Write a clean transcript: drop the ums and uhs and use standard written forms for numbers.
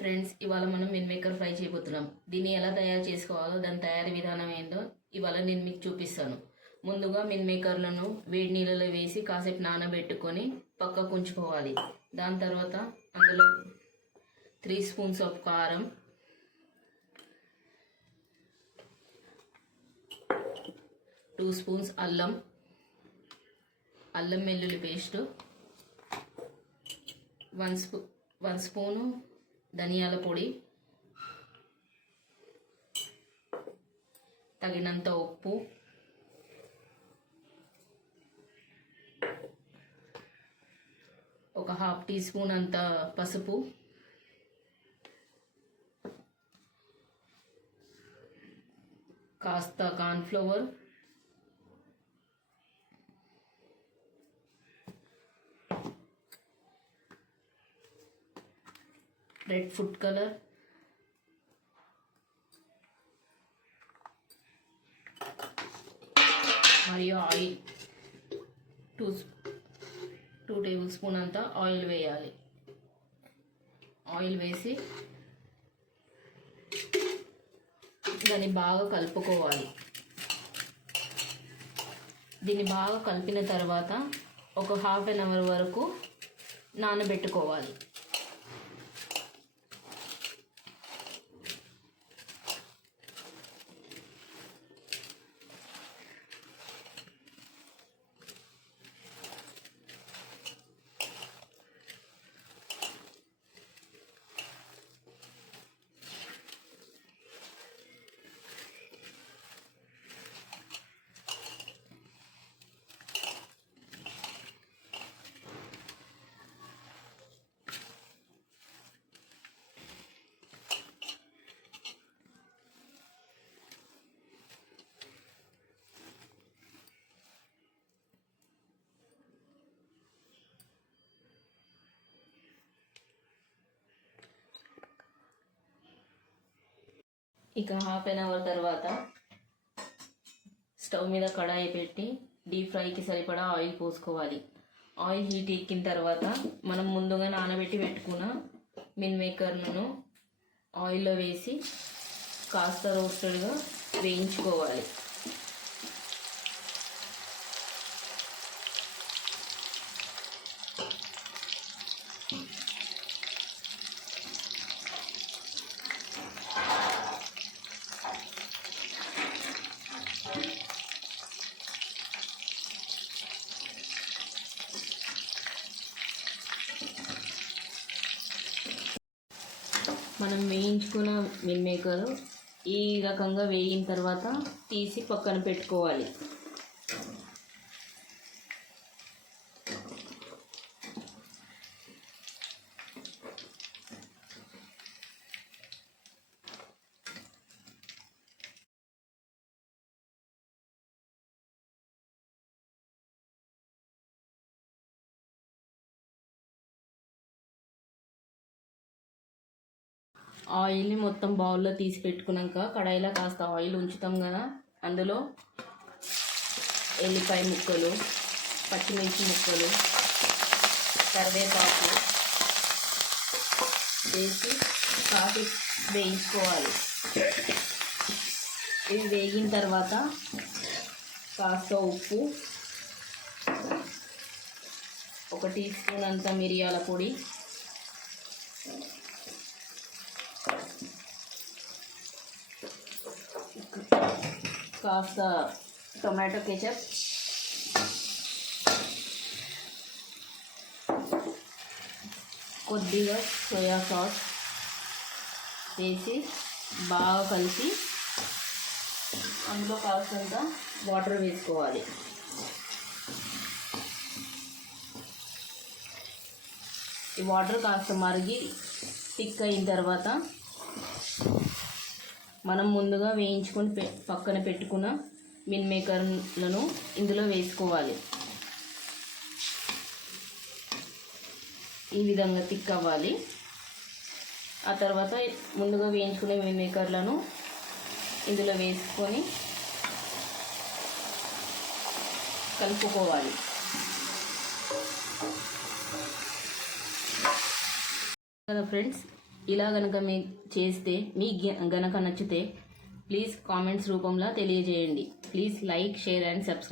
Friends, ఇవాళ మనం meal maker fry చేయబోతున్నాం. దీన్ని ఎలా తయారు చేసుకోవాలో, దాని తయారీ విధానం ఏంటో ఇవాళ నేను మీకు చూపిస్తాను. ముందుగా మిల్ మేకర్లను వేడి నీళ్ళలో వేసి కాసేపు నానబెట్టుకొని పక్కకు ఉంచుకోవాలి. దాని తర్వాత అందులో 3 స్పూన్స్ ఆఫ్ కారం, 2 స్పూన్స్ అల్లం వెల్లుల్లి పేస్ట్, 1 స్పూను ధనియాల పొడి, తగినంత ఉప్పు, ఒక 1/2 టీ స్పూన్ అంత పసుపు, కాస్త కార్న్ఫ్లవర్, రెడ్ ఫుడ్ కలర్, మరియు ఆయిల్ 2 టేబుల్ స్పూన్ అంతా ఆయిల్ వేయాలి. ఆయిల్ వేసి దాన్ని బాగా కలుపుకోవాలి. దీన్ని బాగా కలిపిన తర్వాత ఒక 1/2 అవర్ వరకు నానబెట్టుకోవాలి. ఇక 1/2 అవర్ తర్వాత స్టవ్ మీద కడాయి పెట్టి డీప్ ఫ్రైకి సరిపడా ఆయిల్ పోసుకోవాలి. ఆయిల్ హీట్ ఎక్కిన తర్వాత మనం ముందుగా నానబెట్టి పెట్టుకున్న మిల్ మేకర్లను ఆయిల్లో వేసి కాస్త రోస్టెడ్గా వేయించుకోవాలి. మనం వేయించుకున్న మిల్ మేకర్ ఈ రకంగా వేగిన తర్వాత తీసి పక్కన పెట్టుకోవాలి. ఆయిల్ని మొత్తం బౌల్లో తీసి పెట్టుకున్నాక కడాయిలో కాస్త ఆయిల్ ఉంచుతాం కదా, అందులో ఎల్లిపాయ ముక్కలు, పచ్చిమిర్చి ముక్కలు, కరివేపాకు వేసి కాసి వేయించుకోవాలి. ఇవి వేగిన తర్వాత కాస్త ఉప్పు, 1 టీ స్పూన్ అంత మిరియాల పొడి, కాస్త టొమాటో కెచప్, కొద్దిగా సోయా సాస్ వేసి బాగా కలిపి అందులో కాస్తంత వాటర్ వేసుకోవాలి. ఈ వాటర్ కాస్త మరిగి థిక్ అయిన తర్వాత మనం ముందుగా వేయించుకొని పక్కన పెట్టుకున్న మిల్ మేకర్లను ఇందులో వేసుకోవాలి. ఈ విధంగా థిక్ అవ్వాలి. ఆ తర్వాత ముందుగా వేయించుకునే మిల్ మేకర్లను ఇందులో వేసుకొని కలుపుకోవాలి. కదా ఫ్రెండ్స్, ఇలా గనక మీ చేస్తే మీ గనక నచ్చితే ప్లీజ్ కామెంట్స్ రూపంలో తెలియజేయండి. Please like, share and subscribe.